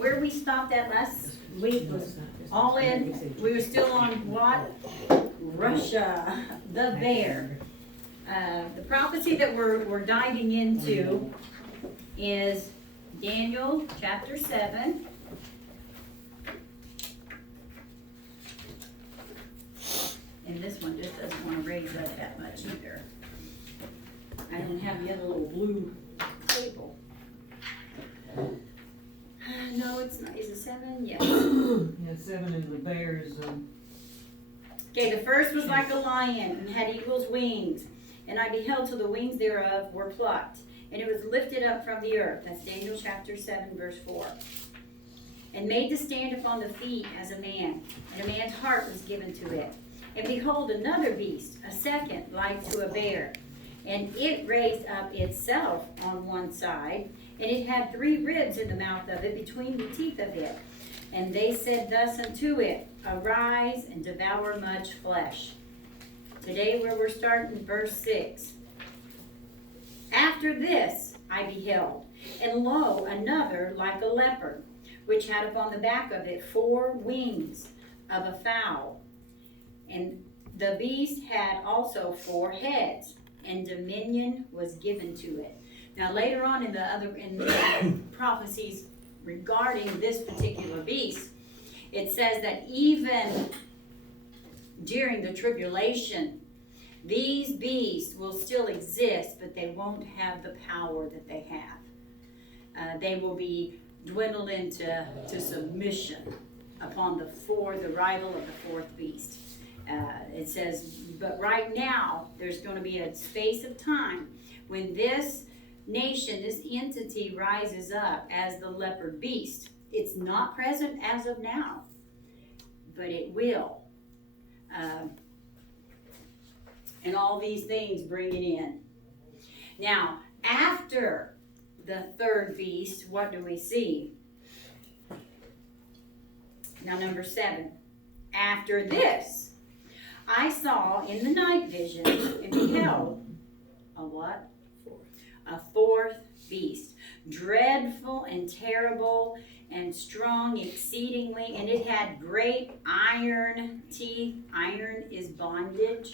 where we stopped at last week was all in, we were still on what? Russia, the bear. The prophecy that we're diving into is Daniel chapter 7. And this one just doesn't want to raise up that much either. I don't have the other little blue table. No, it's not. Is it 7? Yes. Yeah, 7 and the bears. Okay, the first was like a lion and had eagle's wings. And I beheld till the wings thereof were plucked. And it was lifted up from the earth. That's Daniel chapter 7, verse 4. And made to stand upon the feet as a man. And a man's heart was given to it. And behold, another beast, a second, like to a bear. And it raised up itself on one side. And it had 3 ribs in the mouth of it, between the teeth of it. And they said thus unto it, Arise and devour much flesh. Today where we're starting, verse 6. After this I beheld, and lo, another like a leopard, which had upon the back of it 4 wings of a fowl. And the beast had also 4 heads, and dominion was given to it. Now later on in the prophecies regarding this particular beast, it says that even during the tribulation, these beasts will still exist, but they won't have the power that they have. They will be dwindled into submission upon the arrival of the 4th beast. It says, but right now, there's going to be a space of time when this nation, this entity rises up as the leopard beast. It's not present as of now, but it will. And all these things bring it in. Now, after the 3rd beast, what do we see? Now, number 7. After this, I saw in the night vision and beheld a what? A 4th beast, dreadful and terrible and strong exceedingly, and it had great iron teeth. Iron is bondage.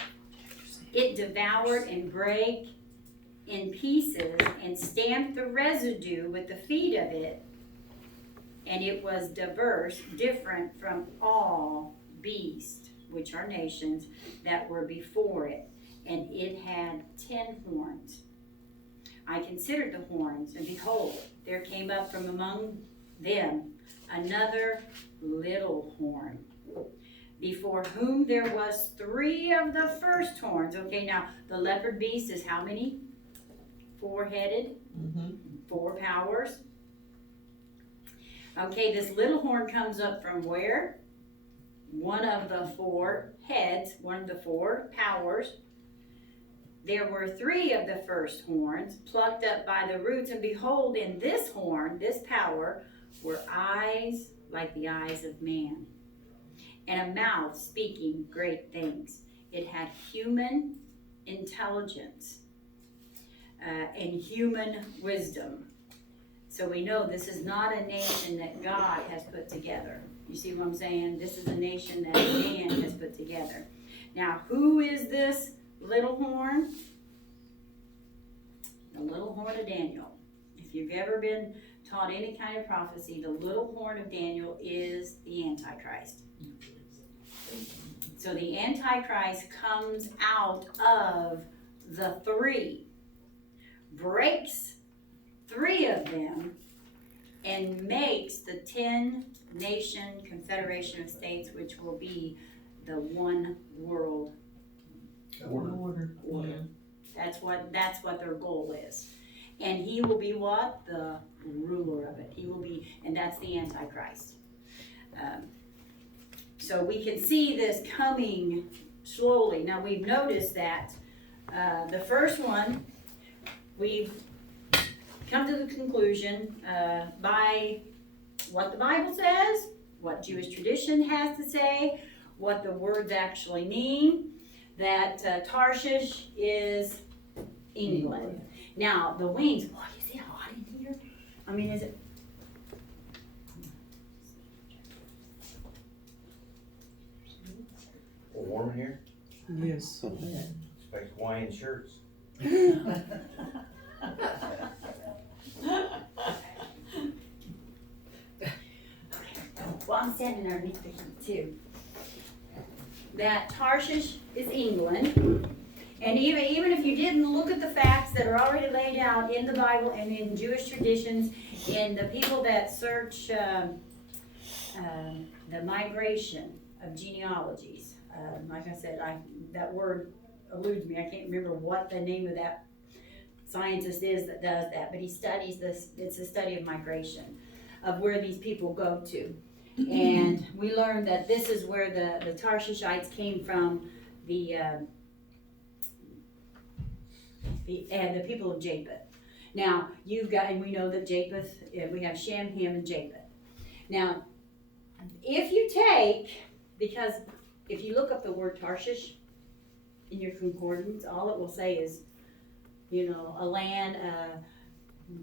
It devoured and brake in pieces and stamped the residue with the feet of it, and it was different from all beasts, which are nations, that were before it, and it had 10 horns. I considered the horns, and behold, there came up from among them another little horn, before whom there was 3 of the first horns. Okay, now the leopard beast is how many? 4-headed, 4 powers. Okay, this little horn comes up from where? One of the 4 heads, one of the 4 powers. There were 3 of the first horns plucked up by the roots, and behold, in this horn, this power, were eyes like the eyes of man, and a mouth speaking great things. It had human intelligence and human wisdom. So we know this is not a nation that God has put together. You see what I'm saying? This is a nation that man has put together. Now, who is this little horn? The little horn of Daniel. If you've ever been taught any kind of prophecy, the little horn of Daniel is the Antichrist. So the Antichrist comes out of the 3, breaks 3 of them, and makes the 10-nation confederation of states, which will be the one world order. Yeah. That's what their goal is. And he will be what? The ruler of it. He will be, and that's the Antichrist. So we can see this coming slowly. Now we've noticed that the first one, we've come to the conclusion by what the Bible says, what Jewish tradition has to say, what the words actually mean, that Tarshish is England. Now, the wings, what is it hot in here? I mean, is it? warm in here? Yes. Expect Hawaiian shirts. Well, I'm standing underneath the heat too. That Tarshish is England. And even if you didn't look at the facts that are already laid out in the Bible and in Jewish traditions, in the people that search the migration of genealogies, like I said, that word eludes me. I can't remember what the name of that scientist is that does that, but he studies this. It's a study of migration, of where these people go to. And we learned that this is where the Tarshishites came from, the people of Japheth. Now, and we know that Japheth, we have Shem, Ham, and Japheth. Now, because if you look up the word Tarshish in your concordance, all it will say is, a land,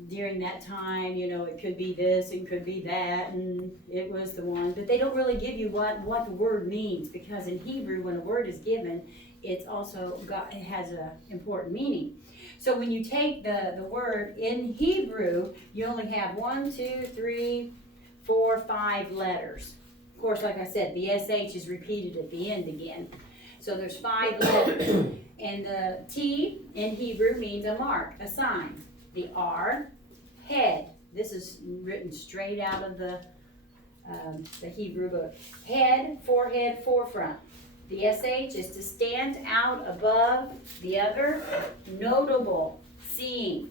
during that time, it could be this, it could be that, and it was the one. But they don't really give you what the word means, because in Hebrew, when a word is given, it has an important meaning. So when you take the word in Hebrew, you only have 1, 2, 3, 4, 5 letters. Of course, like I said, the SH is repeated at the end again. So there's 5 letters. And the T in Hebrew means a mark, a sign. The R, head. This is written straight out of the Hebrew book. Head, forehead, forefront. The SH is to stand out above the other, notable, seeing.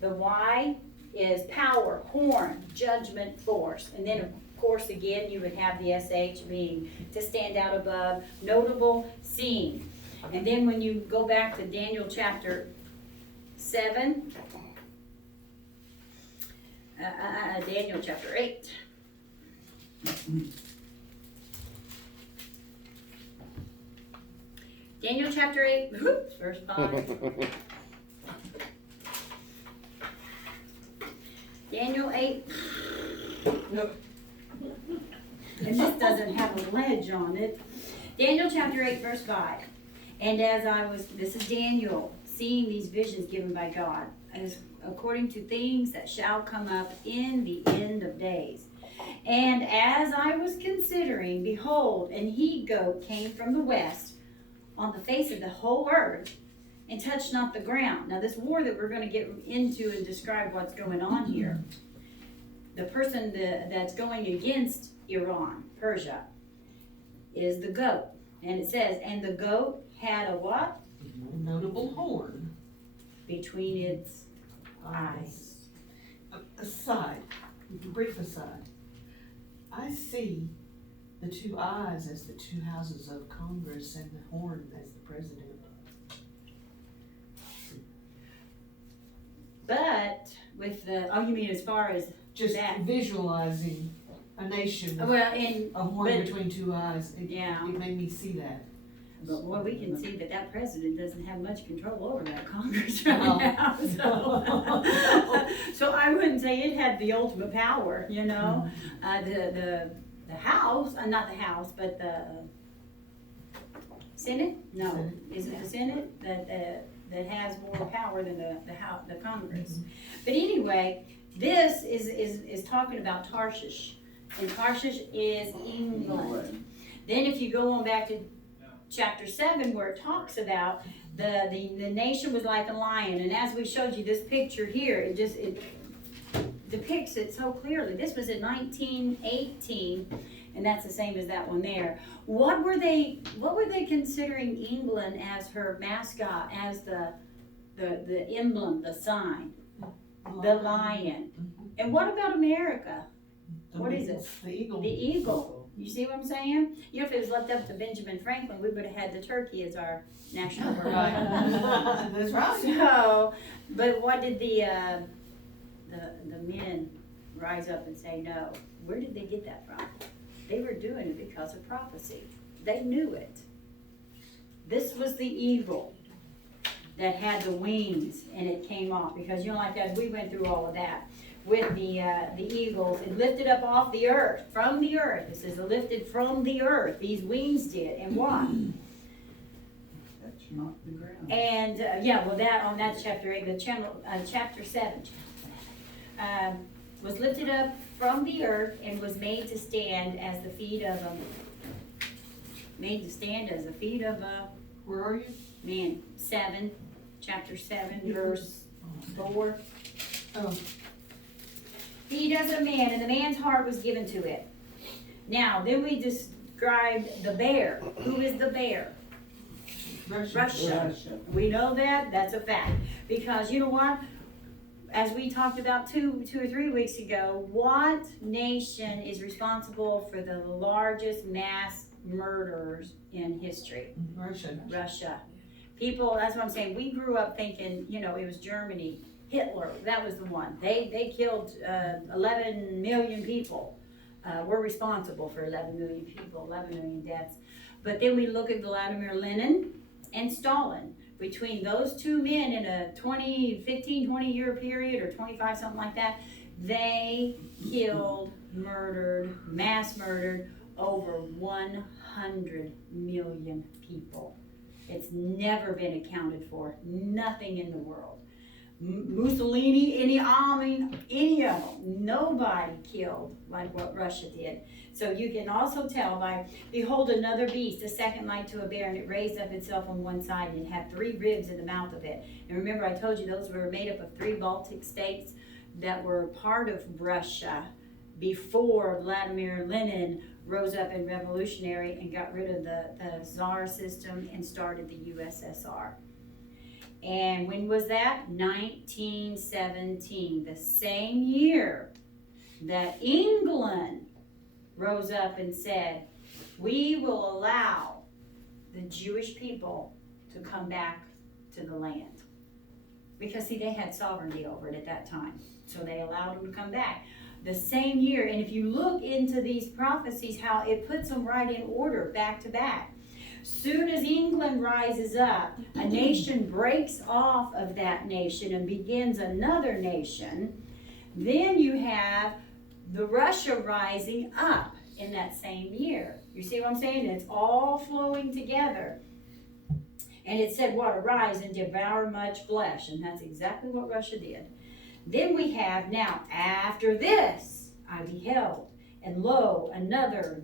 The Y is power, horn, judgment, force. And then, of course, again, you would have the SH being to stand out above, notable, seeing. And then when you go back to Daniel chapter 7, Daniel chapter 8. Daniel chapter 8, verse 5. Daniel 8. And this doesn't have a ledge on it. Daniel chapter 8, verse 5. And this is Daniel, seeing these visions given by God, as according to things that shall come up in the end of days. And as I was considering, behold, an he-goat came from the west on the face of the whole earth, and touched not the ground. Now this war that we're going to get into and describe what's going on here, the person that's going against Iran, Persia, is the goat. And it says, and the goat had a what? Notable horn Between its eyes. Aside, brief aside, I see the 2 eyes as the 2 houses of Congress and the horn as the president. But with you mean as far as Just that? visualizing a nation with Well, a horn between 2 eyes. It made me see that. But boy, we can see that president doesn't have much control over that Congress right now. So I wouldn't say it had the ultimate power, The House, not the House, but the Senate? No, Senate. Is it the Senate that has more power than the House, the Congress? Mhm. But anyway, this is talking about Tarshish, and Tarshish is England. Then if you go on back to chapter 7, where it talks about the nation was like a lion, and as we showed you this picture here, it depicts it so clearly. This was in 1918, and that's the same as that one there. What were they considering England as her mascot, as the emblem, the sign, the lion? And what about America? What is it? The eagle. The eagle. You see what I'm saying? If it was left up to Benjamin Franklin, we would have had the turkey as our national bird. That's right. So, but what did the men rise up and say no? Where did they get that from? They were doing it because of prophecy. They knew it. This was the eagle that had the wings, and it came off, because like as we went through all of that with the eagles, it lifted up off the earth, from the earth. It says it lifted from the earth. These wings did, and why? Not the ground. And, that's chapter 8, chapter 7, was lifted up from the earth and was made to stand as the feet of a, Where are you? man, chapter 7, verse 4. Oh, Feet as a man, and the man's heart was given to it. Now, then we described the bear. Who is the bear? Russia. We know that, that's a fact. Because you know what? As we talked about two or 3 weeks ago, what nation is responsible for the largest mass murders in history? Russia. People, that's what I'm saying, we grew up thinking, it was Germany, Hitler, that was the one. They killed 11 million people. We're responsible for 11 million people, 11 million deaths. But then we look at Vladimir Lenin and Stalin. Between those two men in a 15, 20 year period, or 25, something like that, they killed, mass murdered over 100 million people. It's never been accounted for, nothing in the world. Mussolini, any of them, nobody killed like what Russia did. So you can also tell by, behold, another beast, a second like to a bear, and it raised up itself on one side, and it had 3 ribs in the mouth of it. And remember, I told you those were made up of 3 Baltic states that were part of Russia before Vladimir Lenin rose up in revolutionary and got rid of the Tsar system and started the USSR. And when was that? 1917, the same year that England rose up and said, we will allow the Jewish people to come back to the land. Because see, they had sovereignty over it at that time. So they allowed them to come back. The same year, and if you look into these prophecies, how it puts them right in order, back to back. Soon as England rises up, a nation breaks off of that nation and begins another nation. Then you have the Russia rising up in that same year. You see what I'm saying? It's all flowing together. And it said, what? Arise and devour much flesh. And that's exactly what Russia did. Then we have, now, after this, I beheld, and lo, another.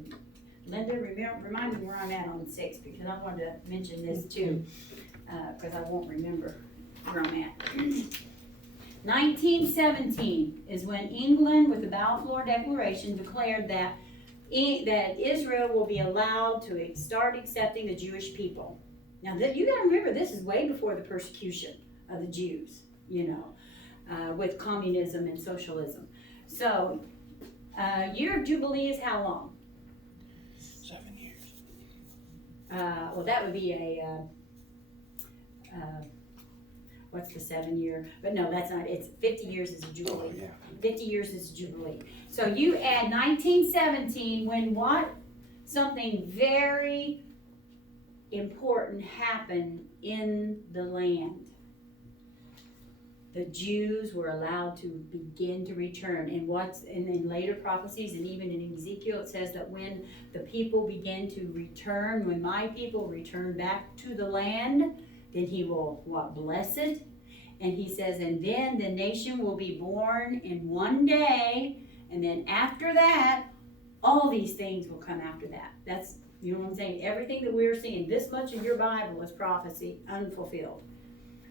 Linda, remind me where I'm at on 6, because I wanted to mention this too, because I won't remember where I'm at. 1917 is when England, with the Balfour Declaration, declared that Israel will be allowed to start accepting the Jewish people. Now, you got to remember, this is way before the persecution of the Jews, with communism and socialism. So, year of Jubilee is how long? 7 years. Well, that would be what's the 7 year? But no, that's not, it's 50 years is a Jubilee. Oh, yeah. 50 years is a Jubilee. So you add 1917 when what? Something very important happened in the land. The Jews were allowed to begin to return. And what's in later prophecies, and even in Ezekiel, it says that when the people begin to return, when my people return back to the land, then he will, bless it? And he says, and then the nation will be born in one day, and then after that, all these things will come after that. That's, you know what I'm saying? Everything that we're seeing, this much of your Bible is prophecy unfulfilled.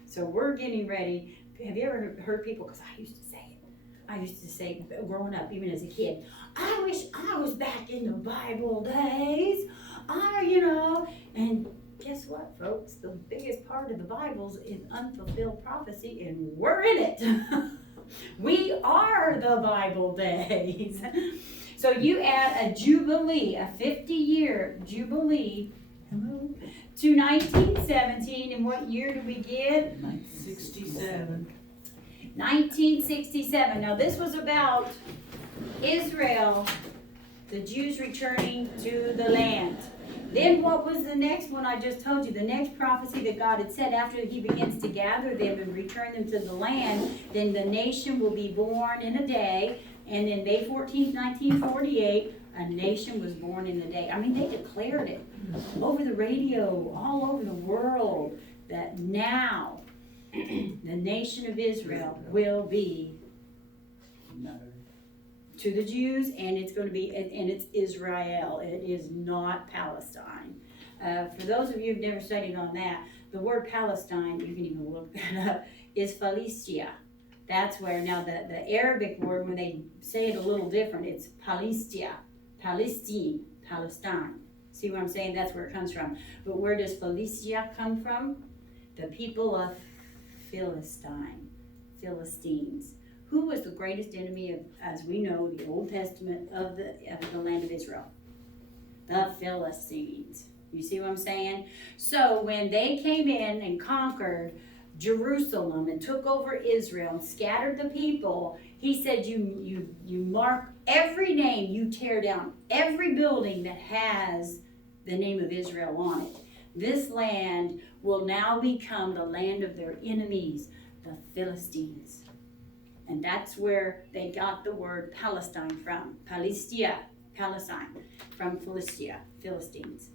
So we're getting ready. Have you ever heard people, because I used to say it growing up, even as a kid, I wish I was back in the Bible days, and guess what, folks? The biggest part of the Bible is unfulfilled prophecy, and we're in it. We are the Bible days. So you add a Jubilee, a 50-year Jubilee, to 1917, and what year do we get? 67. 1967. Now this was about Israel, the Jews returning to the land. Then what was the next one I just told you? The next prophecy that God had said, after he begins to gather them and return them to the land, then the nation will be born in a day. And then May 14th, 1948, a nation was born in the day. I mean, they declared it over the radio, all over the world, that now the nation of Israel will be to the Jews, and it's going to be, and it's Israel. It is not Palestine. For those of you who've never studied on that, the word Palestine, you can even look that up, is Philistia. That's where, now the Arabic word, when they say it a little different, it's Palestia, Palestine, Palestine. See what I'm saying? That's where it comes from. But where does Philistia come from? The people of Philistine, Philistines. Who was the greatest enemy of, as we know, the Old Testament of the land of Israel? The Philistines. You see what I'm saying? So when they came in and conquered Jerusalem and took over Israel and scattered the people, he said, you mark every name, you tear down every building that has the name of Israel on it. This land will now become the land of their enemies, the Philistines. And that's where they got the word Palestine from. Palestia, Palestine, from Philistia, Philistines.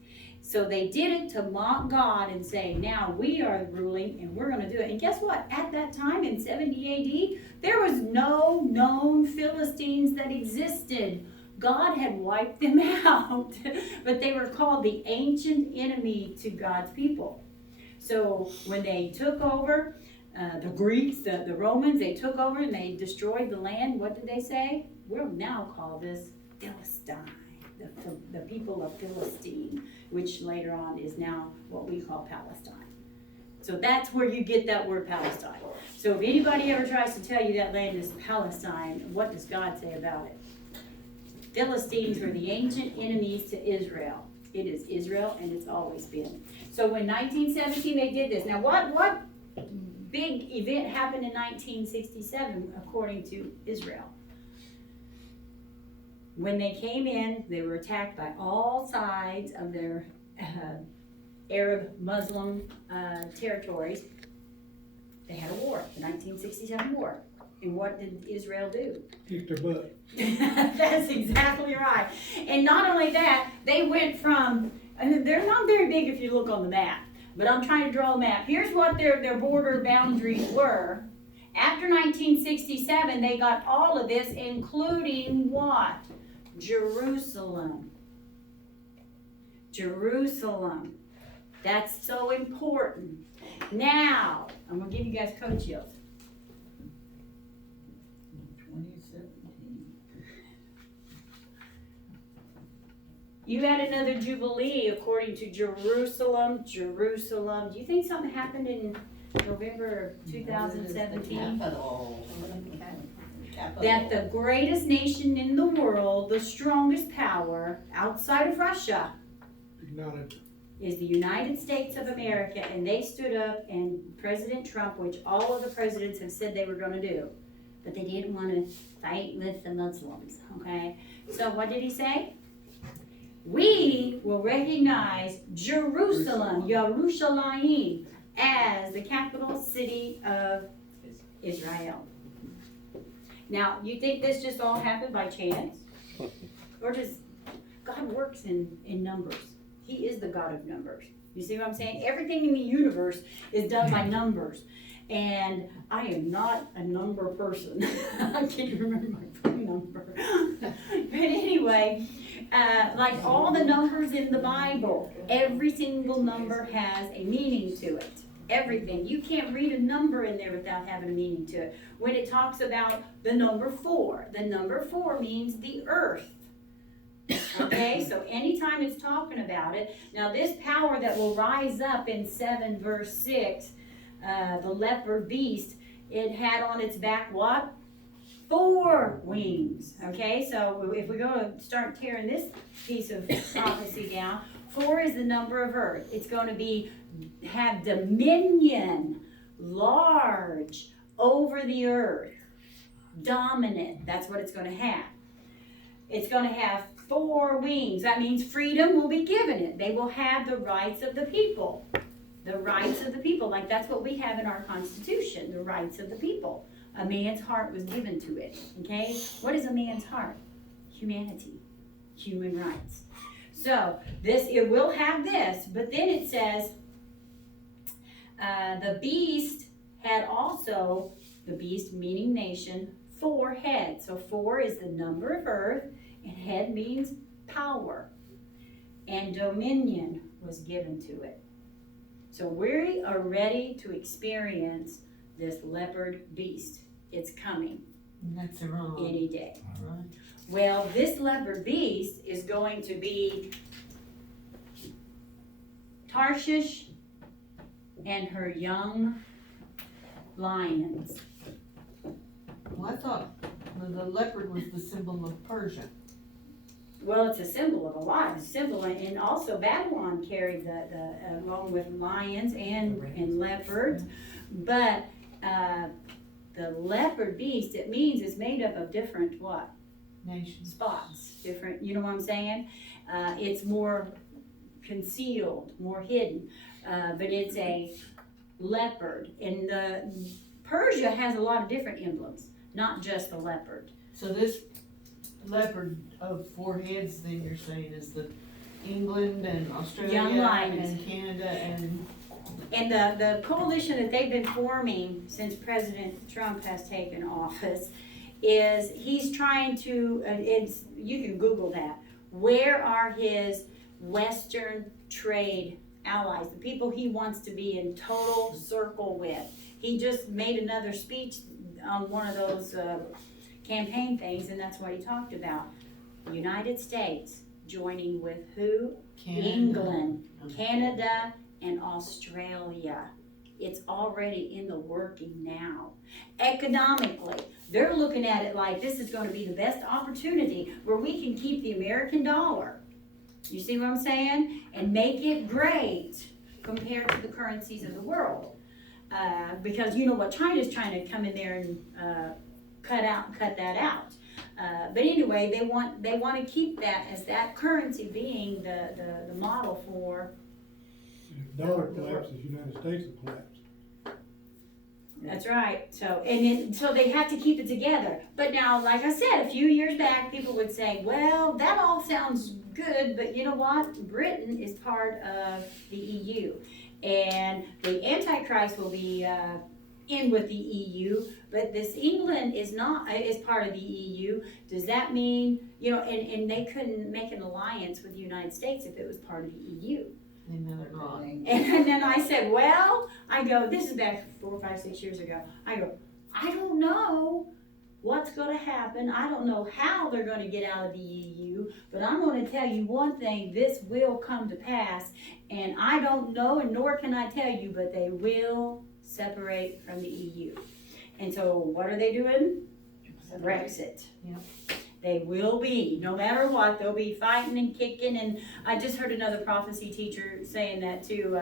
So they did it to mock God and say, now we are ruling and we're going to do it. And guess what? At that time in 70 AD, there was no known Philistines that existed. God had wiped them out, but they were called the ancient enemy to God's people. So when they took over, the Greeks, the Romans, they took over and they destroyed the land. What did they say? We'll now call this Philistine, the people of Philistine, which later on is now what we call Palestine. So that's where you get that word Palestine. So if anybody ever tries to tell you that land is Palestine, what does God say about it? Philistines were the ancient enemies to Israel. It is Israel, and it's always been. So when 1917 they did this. Now what big event happened in 1967 according to Israel? When they came in, they were attacked by all sides of their Arab Muslim territories. They had a war, the 1967 war. And what did Israel do? Kicked their butt. That's exactly right. And not only that, they went from, they're not very big if you look on the map, but I'm trying to draw a map. Here's what their border boundaries were. After 1967, they got all of this, including what? Jerusalem. Jerusalem. That's so important. Now, I'm going to give you guys code shields. 2017. You had another Jubilee according to Jerusalem. Jerusalem. Do you think something happened in November of 2017? Capital. That the greatest nation in the world, the strongest power outside of Russia, Ignited. is the United States of America, and they stood up, and President Trump, which all of the presidents have said they were going to do, but they didn't want to fight with the Muslims, okay? So what did he say? We will recognize Jerusalem, Yerushalayim, as the capital city of Israel. Now, you think this just all happened by chance? Or does God works in numbers? He is the God of numbers. You see what I'm saying? Everything in the universe is done by numbers. And I am not a number person. I can't remember my phone number. But anyway, like all the numbers in the Bible, every single number has a meaning to it. Everything. You can't read a number in there without having a meaning to it. When it talks about the number 4, the number 4 means the earth. Okay, so anytime it's talking about it, now this power that will rise up in 7 verse 6, the leopard beast, it had on its back what? 4 wings. Okay, so if we go to start tearing this piece of prophecy down, 4 is the number of earth. It's going to have dominion, large, over the earth, dominant. That's what it's going to have. It's going to have 4 wings. That means freedom will be given it. They will have the rights of the people. The rights of the people. Like that's what we have in our Constitution, the rights of the people. A man's heart was given to it, okay? What is a man's heart? Humanity, human rights. So, it will have this, but then it says, the beast had also, the beast meaning nation, 4 heads. So 4 is the number of earth, and head means power. And dominion was given to it. So we are ready to experience this leopard beast. It's coming And that's Iran, any day. right? Well, this leopard beast is going to be Tarshish and her young lions. Well, I thought the leopard was the symbol of Persia. Well, it's a symbol of a lot, a symbol, and also Babylon carried the along with lions and leopards, but the leopard beast, it means it's made up of different what? Nations. Spots, different, you know what I'm saying? It's more concealed, more hidden, but it's a leopard, and Persia has a lot of different emblems, not just the leopard. So this leopard of 4 heads, then you're saying, is the England and Australia Young lions. and Canada and And the coalition that they've been forming since President Trump has taken office is he's trying to, you can Google that, where are his Western trade allies, the people he wants to be in total circle with. He just made another speech on one of those campaign things, and that's what he talked about. The United States joining with who? Canada. England, Canada, and Australia. It's already in the working now. Economically, they're looking at it like this is going to be the best opportunity where we can keep the American dollar. You see what I'm saying? And make it great compared to the currencies of the world. Because you know what, China's trying to come in there and cut that out. But anyway, they want to keep that as that currency being the model for. If the dollar collapses, United States will collapse. That's right. So they have to keep it together. But now, like I said, a few years back, people would say, well, that all sounds good, but you know what? Britain is part of the EU. And the Antichrist will be in with the EU, but this England is part of the EU. Does that mean, and they couldn't make an alliance with the United States if it was part of the EU. Another God. And then I said, this is back 4, 5, 6 years ago. I don't know what's going to happen. I don't know how they're going to get out of the EU, but I'm going to tell you one thing, this will come to pass. And I don't know, and nor can I tell you, but they will separate from the EU. And so what are they doing? Brexit. Yeah. They will be, no matter what, they'll be fighting and kicking. And I just heard another prophecy teacher saying that too,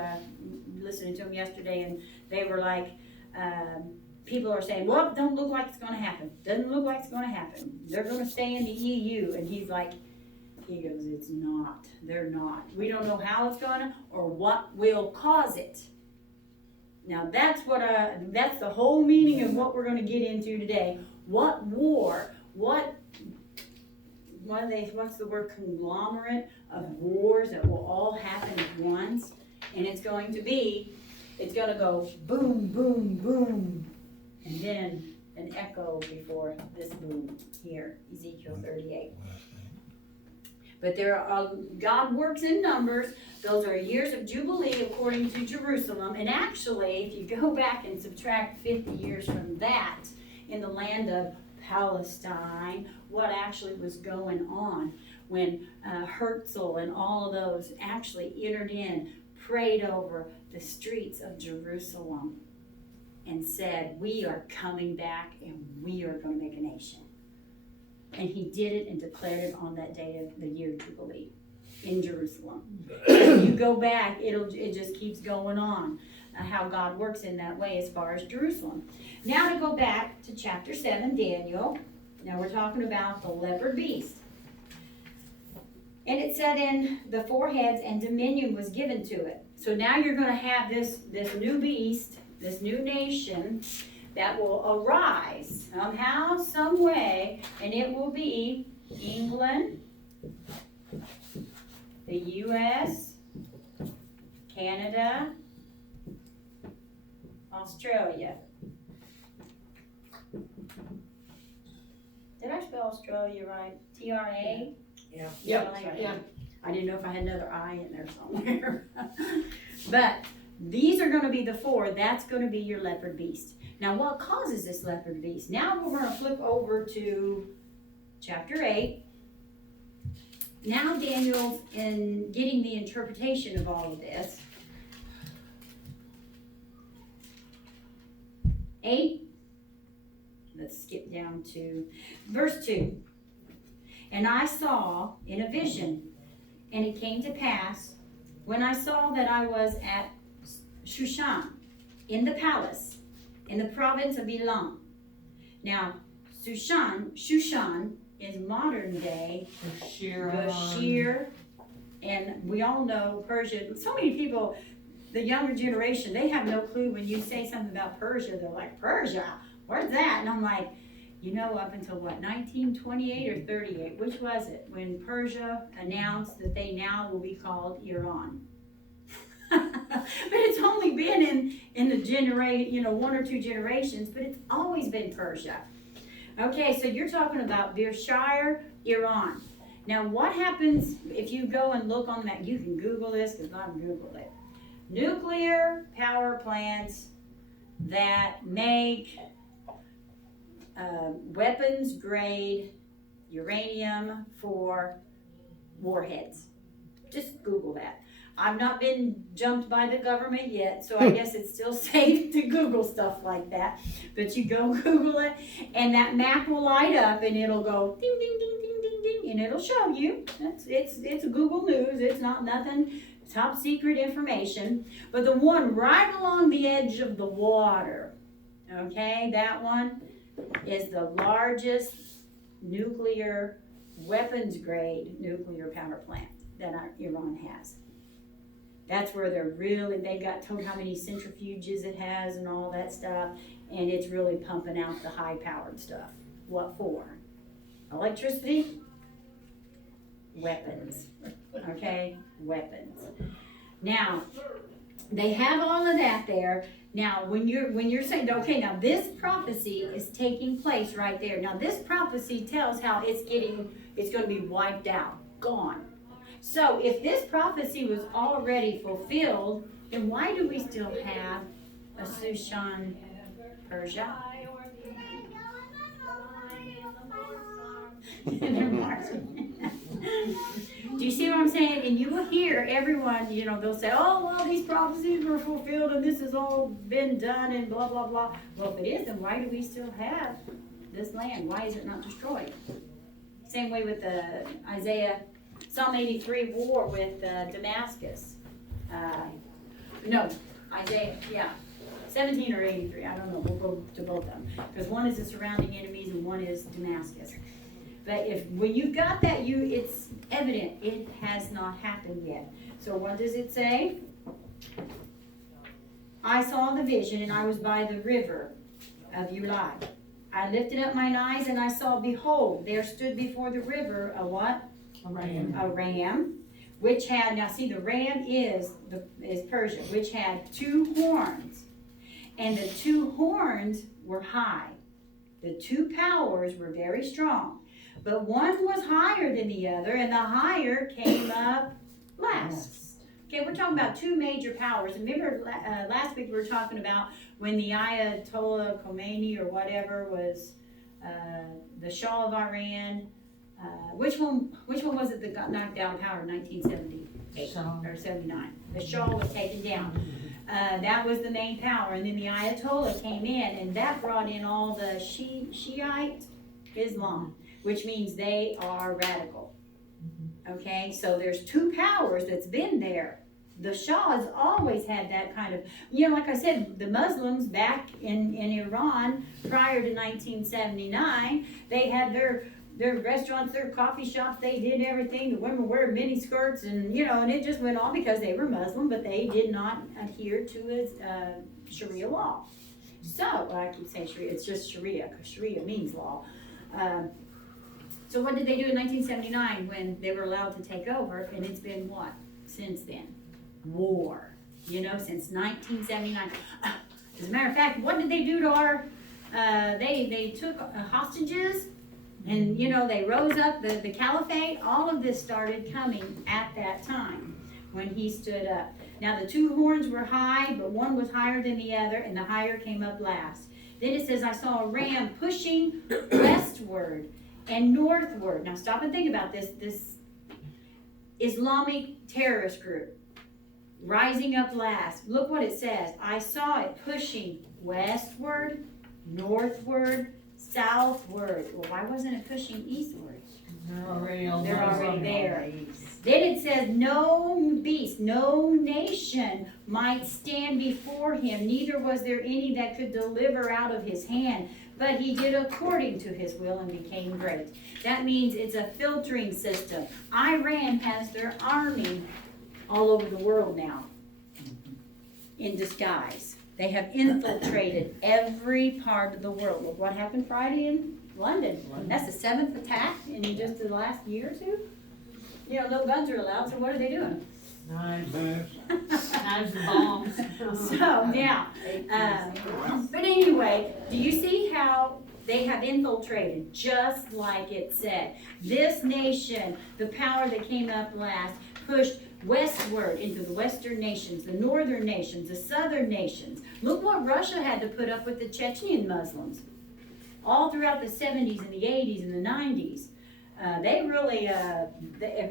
listening to him yesterday, and they were like, people are saying, well, don't look like it's going to happen. Doesn't look like it's going to happen. They're going to stay in the EU. And he goes, it's not. They're not. We don't know how it's going to or what will cause it. Now that's that's the whole meaning of what we're going to get into today. What war, what's the word, conglomerate of wars that will all happen at once, and it's going to go boom, boom, boom, and then an echo before this boom here, Ezekiel 38. But God works in numbers. Those are years of Jubilee according to Jerusalem, and actually, if you go back and subtract 50 years from that, in the land of Palestine, what actually was going on when Herzl and all of those actually entered in, prayed over the streets of Jerusalem, and said, we are coming back and we are going to make a nation. And he did it and declared it on that day of the year Jubilee in Jerusalem. If you go back, it just keeps going on, how God works in that way as far as Jerusalem. Now to go back to chapter 7, Daniel. Now we're talking about the leopard beast. And it said in the 4 heads, and dominion was given to it. So now you're going to have this new beast, this new nation, that will arise somehow, some way, and it will be England, the US, Canada, Australia. Did I spell Australia right? T-R-A? Yeah. Yeah. I didn't know if I had another I in there somewhere. But these are gonna be the four. That's gonna be your leopard beast. Now, what causes this leopard beast? Now we're gonna flip over to chapter 8. Now Daniel's in getting the interpretation of all of this. 8. Let's skip down to verse 2. And I saw in a vision, and it came to pass, when I saw that I was at Shushan, in the palace, in the province of Elam. Now, Shushan is modern day Bashir, and we all know Persia. So many people, the younger generation, they have no clue when you say something about Persia. They're like, Persia? Where's that? And I'm like, you know, up until what, 1928 or 38? Which was it? When Persia announced that they now will be called Iran. But it's only been in the one or two generations, but it's always been Persia. Okay, so you're talking about Bashir, Iran. Now, what happens if you go and look on that? You can Google this, because I've Googled it. Nuclear power plants that make weapons grade uranium for warheads. Just Google that. I've not been jumped by the government yet, so I guess it's still safe to Google stuff like that. But you go Google it, and that map will light up, and it'll go ding, ding, ding, ding, ding, ding, and it'll show you. It's Google News. It's not nothing top secret information. But the one right along the edge of the water, okay, that one is the largest nuclear weapons grade nuclear power plant that Iran has. That's where they got told how many centrifuges it has and all that stuff, and it's really pumping out the high powered stuff. What for? Electricity? Weapons. Okay? Weapons. Now, they have all of that there. Now, when you're saying, okay, now this prophecy is taking place right there. Now, this prophecy tells how it's going to be wiped out, gone. So, if this prophecy was already fulfilled, then why do we still have a Shushan, Persia? And they're marching. Do you see what I'm saying? And you will hear everyone, they'll say, oh, well, these prophecies were fulfilled and this has all been done and blah, blah, blah. Well, if it is, then why do we still have this land? Why is it not destroyed? Same way with the Psalm 83 war with Damascus. Isaiah, 17 or 83, I don't know, we'll go to both of them. Because one is the surrounding enemies and one is Damascus. But when you got that, it's evident it has not happened yet. So what does it say? I saw the vision, and I was by the river of Ulai. I lifted up mine eyes, and I saw, behold, there stood before the river a what? A ram. A ram, which had, now see, the ram is Persia, which had 2 horns. And the 2 horns were high. The 2 powers were very strong. But one was higher than the other, and the higher came up last. Okay, we're talking about 2 major powers. Remember last week we were talking about when the Ayatollah Khomeini or whatever was the Shah of Iran. Which one was it that got knocked down in power in 1978 or 79? The Shah was taken down. That was the main power, and then the Ayatollah came in, and that brought in all the Shiite Islam, which means they are radical. Okay, so there's 2 powers that's been there. The Shah's always had that kind of, like I said, the Muslims back in Iran prior to 1979, they had their restaurants, their coffee shops, they did everything. The women wear mini skirts and it just went on because they were Muslim, but they did not adhere to Sharia law. So, well, I keep saying Sharia, it's just Sharia, because Sharia means law. So what did they do in 1979 when they were allowed to take over? And it's been what since then? War. You know, since 1979. As a matter of fact, what did they do to our, they took hostages and, you know, they rose up the caliphate. All of this started coming at that time when he stood up. Now the two horns were high, but one was higher than the other, and the higher came up last. Then it says, I saw a ram pushing westward and northward. Now stop and think about this Islamic terrorist group rising up last. Look what it says. I saw it pushing westward, northward, southward. Well, why wasn't it pushing eastward? They're already on. They're those already on there. the Then it says, no beast, no nation might stand before him, neither was there any that could deliver out of his hand. But he did according to his will and became great. That means it's a filtering system. Iran has their army all over the world now in disguise. They have infiltrated every part of the world. Look what happened Friday in London. That's the 7th attack in just the last year or two. You know, no guns are allowed, so what are they doing? Knives, Knives. knives and bombs. So, yeah. But anyway, do you see how they have infiltrated, just like it said? This nation, the power that came up last, pushed westward into the western nations, the northern nations, the southern nations. Look what Russia had to put up with the Chechen Muslims. All throughout the 70s and the 80s and the 90s. They really,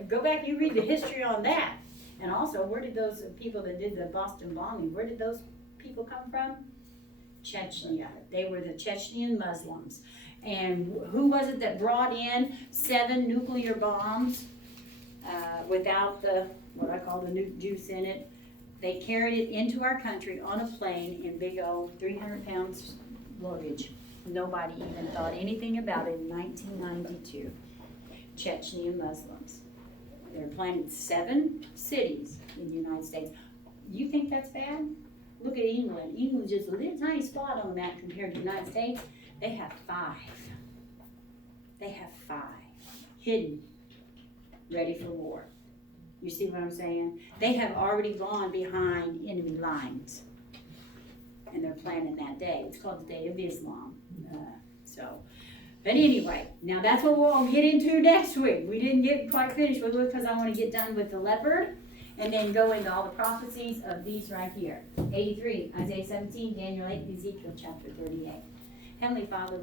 go back, you read the history on that. And also, where did those people that did the Boston bombing, where did those people come from? Chechnya. They were the Chechen Muslims. And who was it that brought in 7 nuclear bombs without the, what I call the nuke juice in it? They carried it into our country on a plane in big old 300 pounds luggage. Nobody even thought anything about it in 1992. Chechen Muslims. They're planted 7 cities in the United States. You think that's bad? Look at England. England's just a little tiny spot on the map compared to the United States. They have 5. They have 5 hidden, ready for war. You see what I'm saying? They have already gone behind enemy lines. And they're planning that day. It's called the Day of Islam. But anyway, now that's what we'll get into next week. We didn't get quite finished with it because I want to get done with the leopard and then go into all the prophecies of these right here. 83, Isaiah 17, Daniel 8, Ezekiel chapter 38. Heavenly Father,